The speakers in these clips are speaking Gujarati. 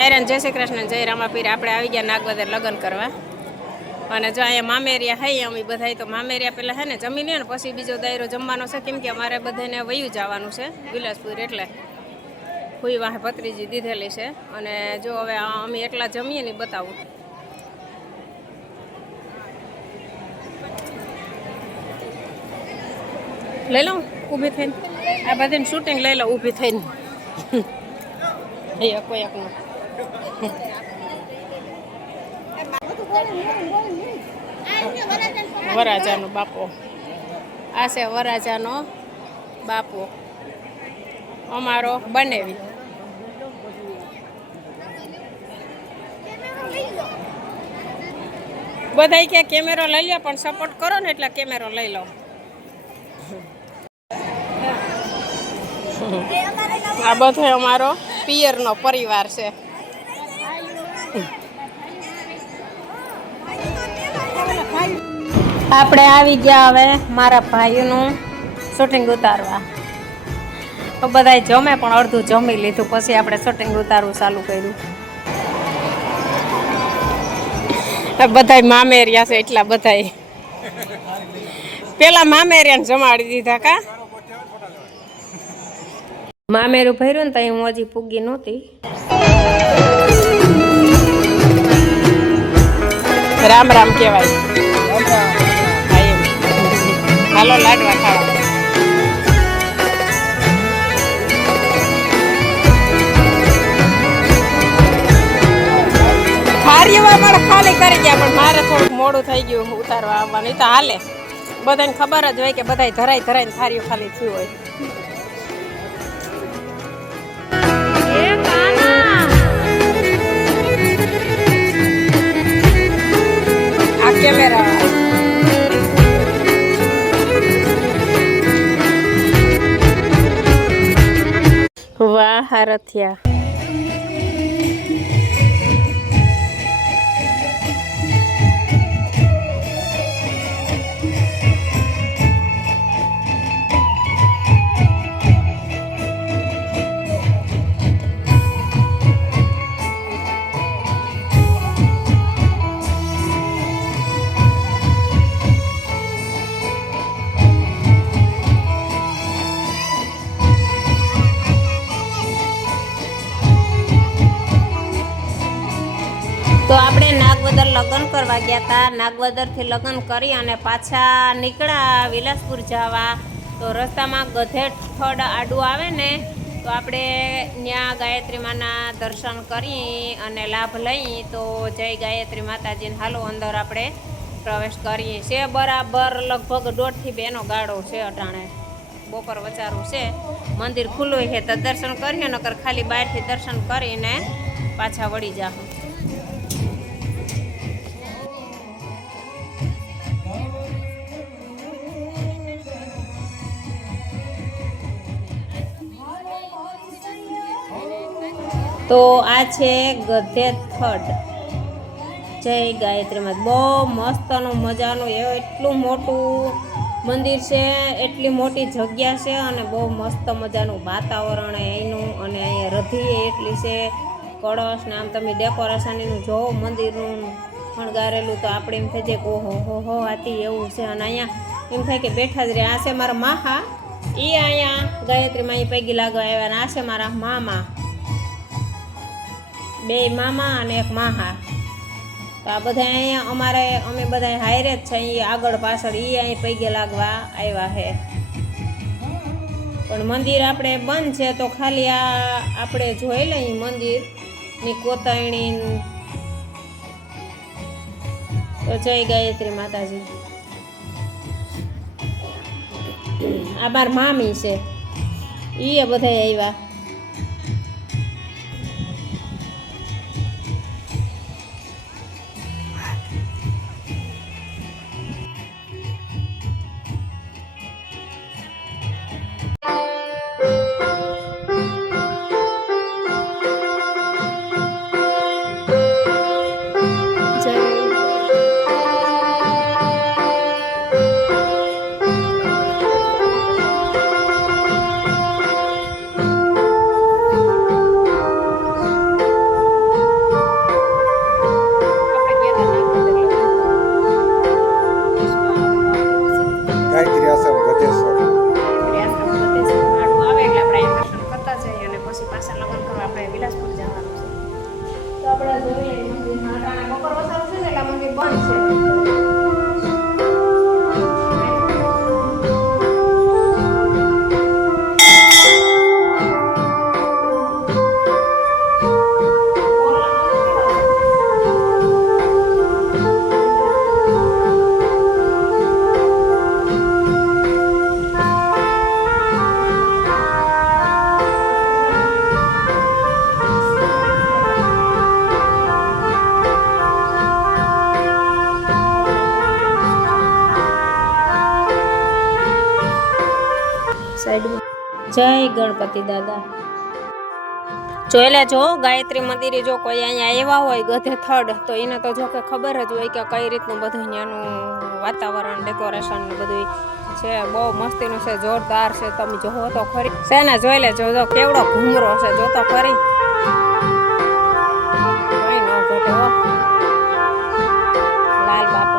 જયરામ જય શ્રી કૃષ્ણ જય રામાપીર આપણે આવી ગયા નાગવદર લગ્ન કરવા અને જો અહીંયા મામેરિયા હઈ અમે બધા તો મામેરિયા પહેલાં હે ને જમી લે ને પછી બીજો દાયરો જમવાનો છે કેમ કે અમારે બધાને વયું જવાનું છે વિલાસપુર એટલે હુઈ વાહે ભત્રીજી દીધેલી છે અને જો હવે અમે એકલા જમીએ ને બતાવું લઈ લઉં ઊભી થઈને આ બધાને શૂટિંગ લઈ લઉં ઊભી થઈને કોઈ એકનું વરાજાનો બાપો આ છે વરાજાનો બાપો અમારો બનેવી બધાય કે કેમેરો લઈ લો પણ સપોર્ટ કરો ને એટલે કેમેરો લઈ લો આ બધો અમારો પિયરનો પરિવાર છે આપણે આવી ગયા હવે મારા ભાઈનું શૂટિંગ ઉતારવા તો બધાય જમે પણ અડધું જમી લીધું પછી આપણે શૂટિંગ ઉતારવું ચાલુ કર્યું બધાય મામેરિયા છે એટલા બધાય પેલા મામેરિયાને જમાડી દીધા કા મામેરું ભર્યું ને તો હું હજી પૂગી નહોતી રામ રામ કહેવાય હાલો લાડવા ખાવા થારીમાં મારે ખાલી કરી ગયા પણ મારે થોડુંક મોડું થઈ ગયું ઉતારવા આવવાનું તો હાલે બધાને ખબર જ હોય કે બધા ધરાઈને થારીઓ ખાલી થયું હોય આ કેમેરા વાહ હારથિયા તો આપણે નાગવદર લગ્ન કરવા ગયા હતા નાગવદરથી લગ્ન કરી અને પાછા નીકળ્યા વિલાસપુર જવા તો રસ્તામાં ગધેડ આડું આવે ને તો આપણે ત્યાં ગાયત્રી માના દર્શન કરી અને લાભ લઈ તો જય ગાયત્રી માતાજીને હાલો અંદર આપણે પ્રવેશ કરીએ છે બરાબર લગભગ 1.5 થી 2નો ગાળો છે અટાણે બપોર વચારું છે મંદિર ખુલ્લું છે તો દર્શન કરીએ નકર ખાલી બહારથી દર્શન કરીને પાછા વળી જાઓ તો આ છે ગધેડ જય ગાયત્રીમાં બહુ મસ્તનું મજાનું એટલું મોટું મંદિર છે એટલી મોટી જગ્યા છે અને બહુ મસ્ત મજાનું વાતાવરણ એનું અને અહીંયા રધી એટલી છે કળશ ને આમ તમે ડેકોરેશન એનું જોવો મંદિરનું શણગારેલું તો આપણે એમ થઈ જાય કે ઓહો હો આથી એવું છે અને અહીંયા એમ થાય કે બેઠા જ રહે આ છે મારા માહા એ અહીંયા ગાયત્રીમાં અહીં પૈકી લાગવા આવ્યા અને આ છે મારા મામા 2 મામા અને 1 માહા તો આ બધા અહીંયા અમે બધા હાયરે જ છે અહીં આગળ પાછળ એ અહીં પૈગે લાગવા આવ્યા છે પણ મંદિર આપણે બંધ છે તો ખાલી આ આપણે જોઈ લઈએ મંદિરની કોતરણી તો જય ગાયત્રી માતાજી આ માર મામી છે એ બધા આવ્યા કપડા જોઈએ મંદિર હાટાના બપોર વસારું છે ને એટલે મંદિર બંધ છે. જય ગણપતિ દાદા. જોઈ લેજો ગાયત્રી મંદિરે જો કોઈ અહીંયા આવ્યા હોય ગધે થડ તો એને તો જો કે ખબર જ હોય કે કઈ રીતનું બધું અહીંયાનું વાતાવરણ ડેકોરેશન ને બધું છે. બહુ મસ્તીનું છે, જોરદાર છે. તમે જોવો તો ખરી છે ને, જોઈ લેજો જો કેવડો ઘૂમરો છે, જો તો ખરી કઈ ન ઘટે હો. લાલ બાપુ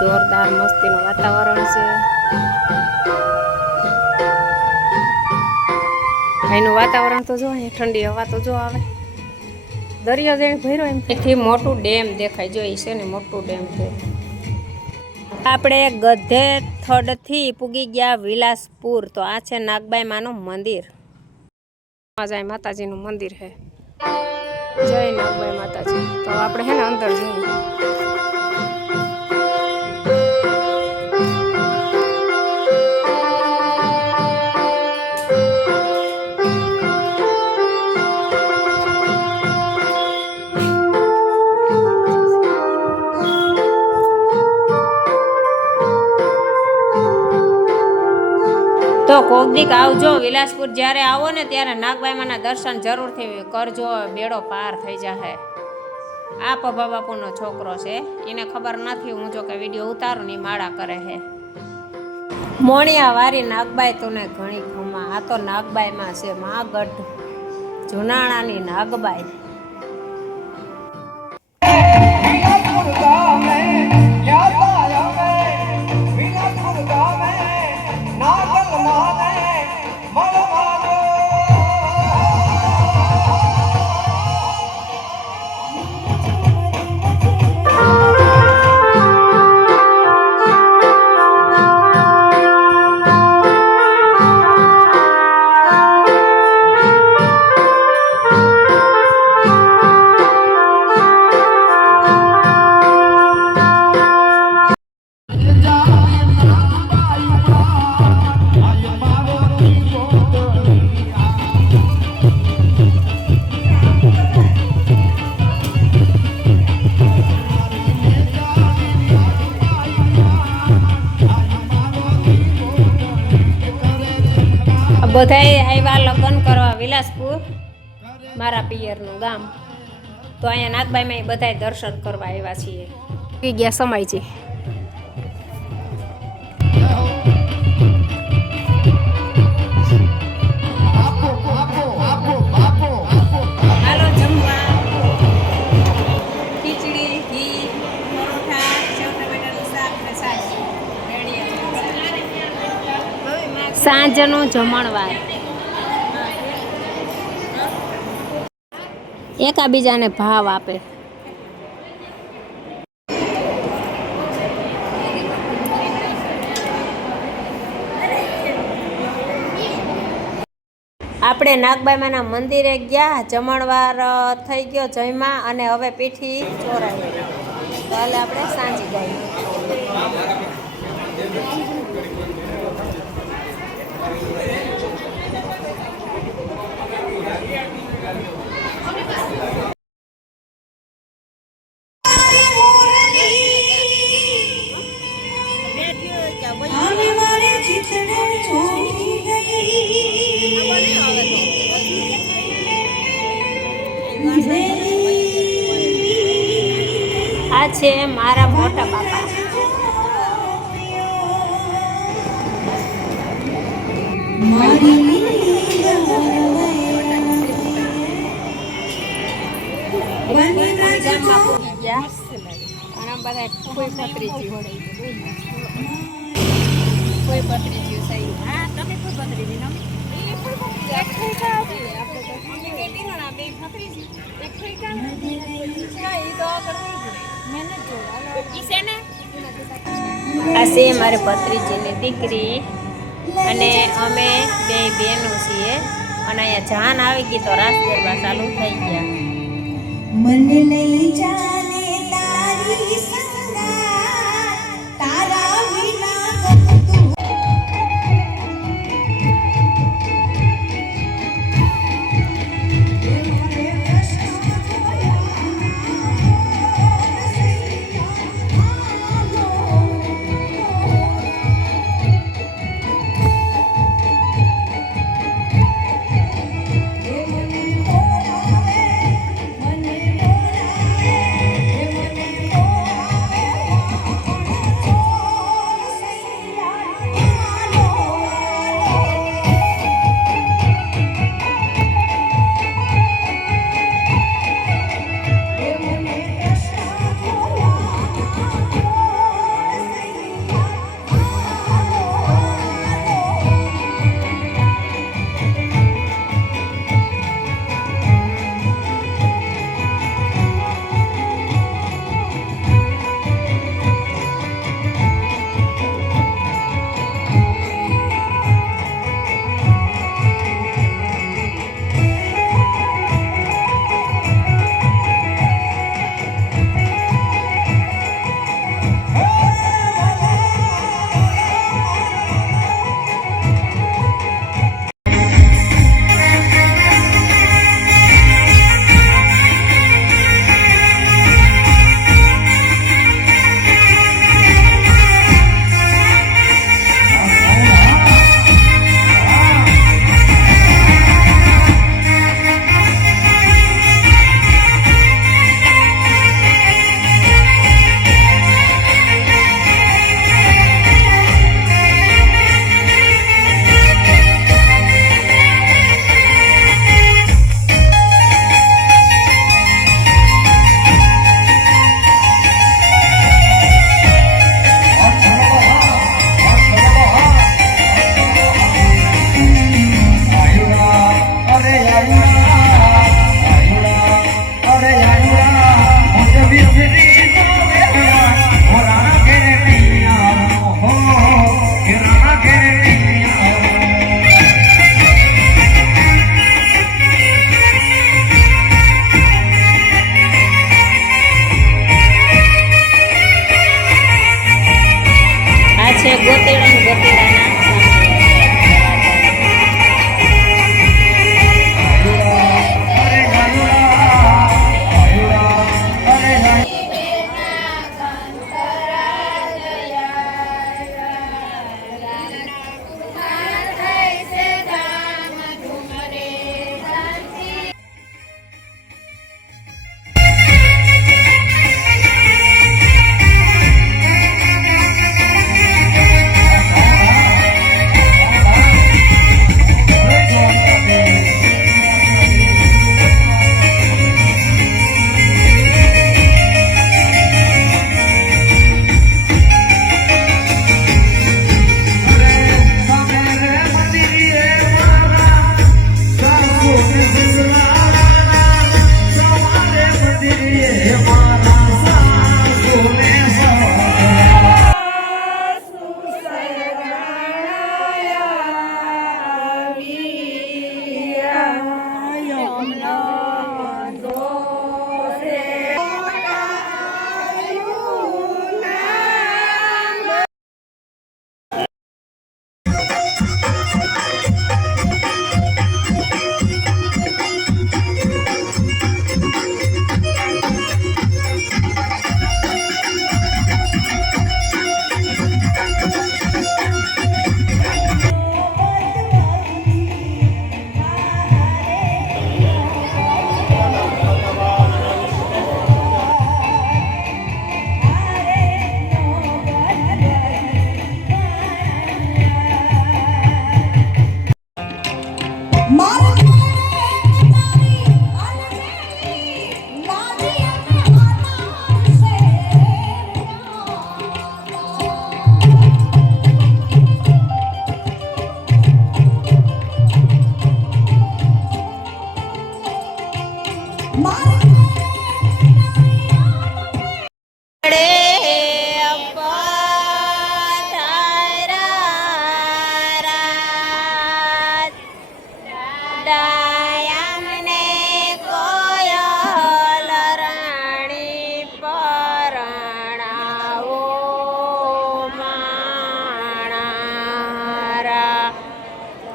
જોરદાર મસ્તીનું વાતાવરણ છે. અહીંનું વાતાવરણ તો જો, અહીંયા ઠંડી હવા તો જો આવે. દરિયો જેને ભર્યો એમ. એથી મોટું ડેમ દેખાય, જો છે ને મોટું ડેમ છે. આપણે ગધે થડથી પૂગી ગયા વિલાસપુર. તો આ છે નાગબાઈ માનું મંદિર. જાય માતાજીનું મંદિર છે. જય નાગબાઈ માતાજી. તો આપણે હે ને અંદર જઈએ. તો કોક દીક આવજો વિલાસપુર. જ્યારે આવો ને ત્યારે નાગબાઈમાના દર્શન જરૂરથી કરજો, બેડો પાર થઈ જશે. આ પભા બાપુનો છોકરો છે, એને ખબર નથી હું જો કે વિડીયો ઉતારું ને માળા કરે છે. મોણિયા વારી નાગબાઈ તને ઘણી ખમા. આ તો નાગબાઈમાં છે માગઢ જુનાણાની નાગબાઈ. બધાય આવ્યા લગ્ન કરવા વિલાસપુર, મારા પિયરનું ગામ. તો અહીંયા નાગબાઈમાં બધાય દર્શન કરવા આવ્યા છીએ. પી ગયા સમયજી. હાલો જમવા. ખીચડી, ઘી, પરોઠા, સેવ ટમેટાનું શાક ને છાશ. સાંજનું જમણવાર. એકાબીજાને ભાવ આપે. આપણે નાગબાઈમાના મંદિરે ગયા, જમણવાર થઈ ગયો, જયમાં અને હવે પીઠી ચોરાઈ. તો હાલે આપણે સાંજી ગઈ. આ છે મારા મોટા બાપા. બધા કોઈ પતરી કોઈ પતરી જીવ સહી હા તમે કોઈ પતરી જી નમી એક થઈ કા આપણે તો મમ્મી કે દીના બે પતરી જી એક થઈ કા ઈ તો કરવી પડે મહેનત જો ઈ છે ને આ છે મારી ભત્રીજીની દીકરી અને અમે બે બહેનો છીએ અને અહીંયા જાન આવી ગઈ તો રાસ ગરબા ચાલુ થઈ ગયા. મને લઈ જાને તારી સંગાત તારા વિના ગમતું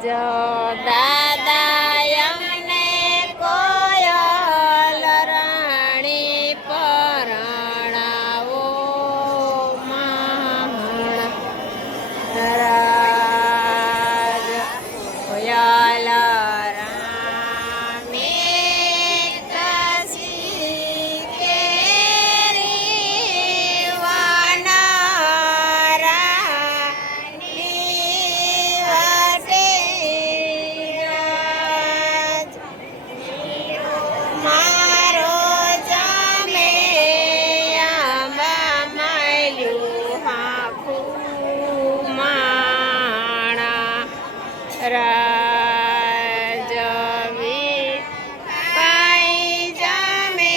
જો દાદા અમને કોયલ રાણી પરણાવો મહારાજ કોયલ રામી કસી કેરી વાનરાની વાટે રાજ મારો જામે આંબા માલ્યું હાખું માણા રાજવી કાંઈ જામે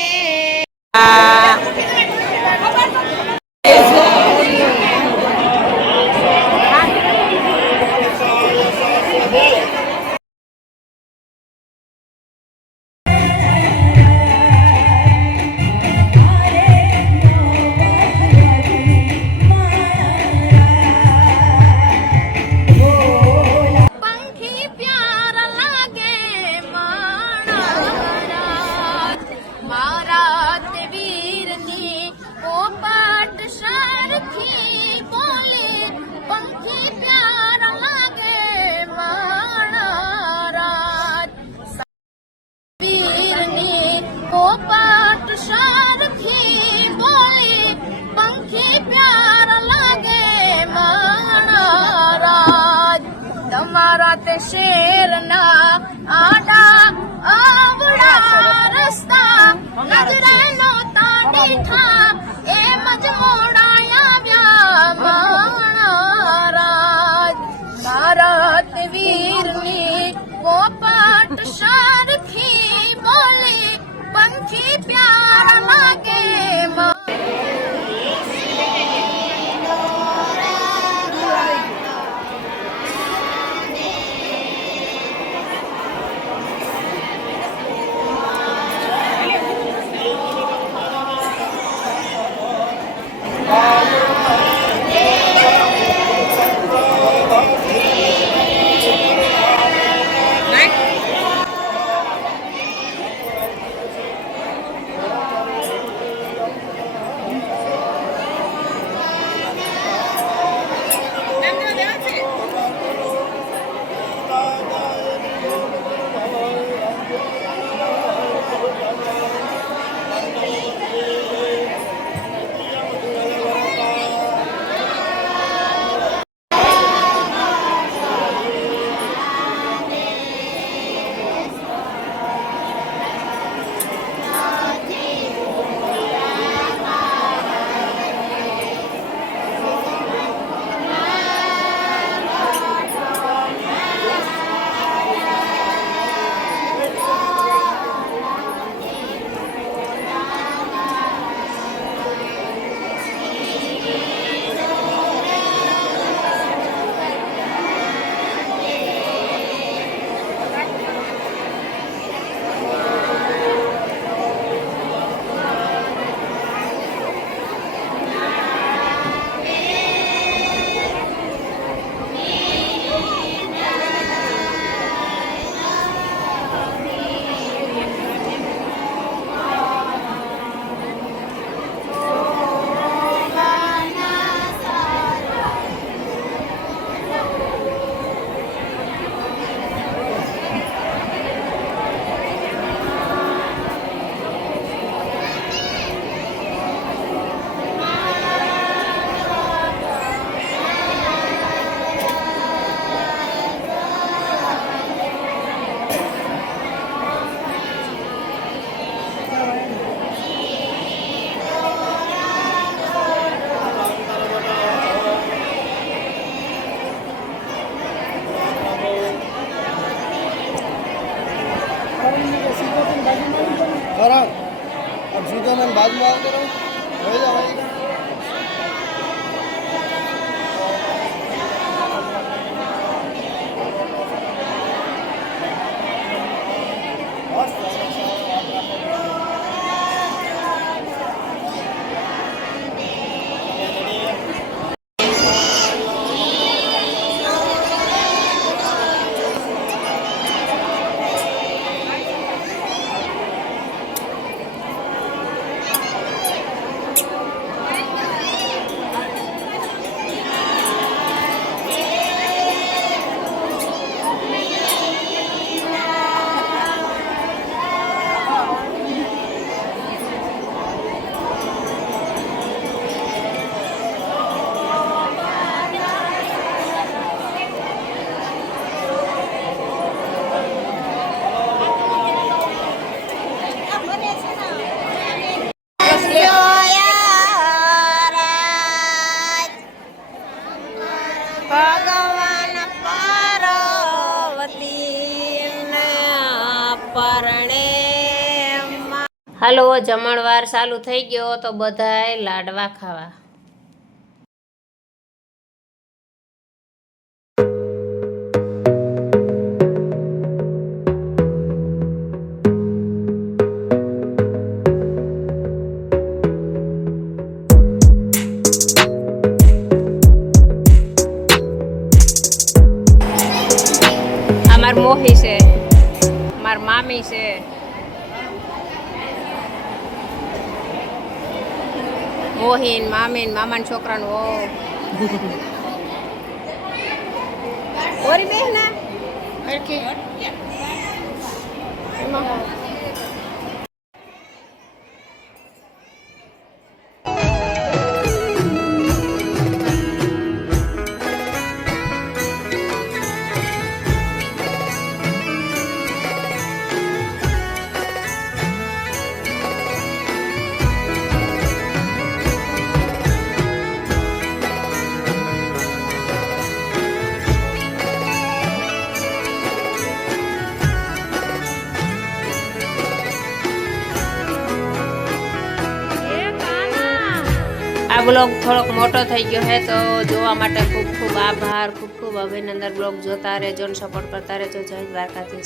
પંખી પ્યાર લાગે મારા મારા તે વીરની પોપટ શરખી બોલે પંખી પ્યાર લાગે મારા વીરની પોપટ શરખી બોલે પંખી પ્યાર લાગે મારા તમારા તે શેરના આડા આવડા રસ્તા નજરે નહોતા દીઠા એમ જ મોડાયા મારા મારા તે વીરની પોપટ શરખી બોલે પંખી પ્યાર લાગે ખરા अब सीधो मैं बाद में આવતો રહું હોય જાય ભગવાન પાર્વતી પરણે. હાલો, જમણવાર ચાલુ થઈ ગયો તો બધાય લાડવા ખાવા. માર મોહી છે, માર મામી છે. મોહીન મામીન મામાના છોકરાનું ઓ ઓરી બેહના હરખી આ બ્લોગ થોડોક મોટો થઈ ગયો છે તો જોવા માટે ખૂબ ખૂબ આભાર, ખૂબ ખૂબ અભિનંદન. બ્લોગ જોતા રહેજો, સપોર્ટ કરતા રહેજો. જય દ્વારકાધીશ.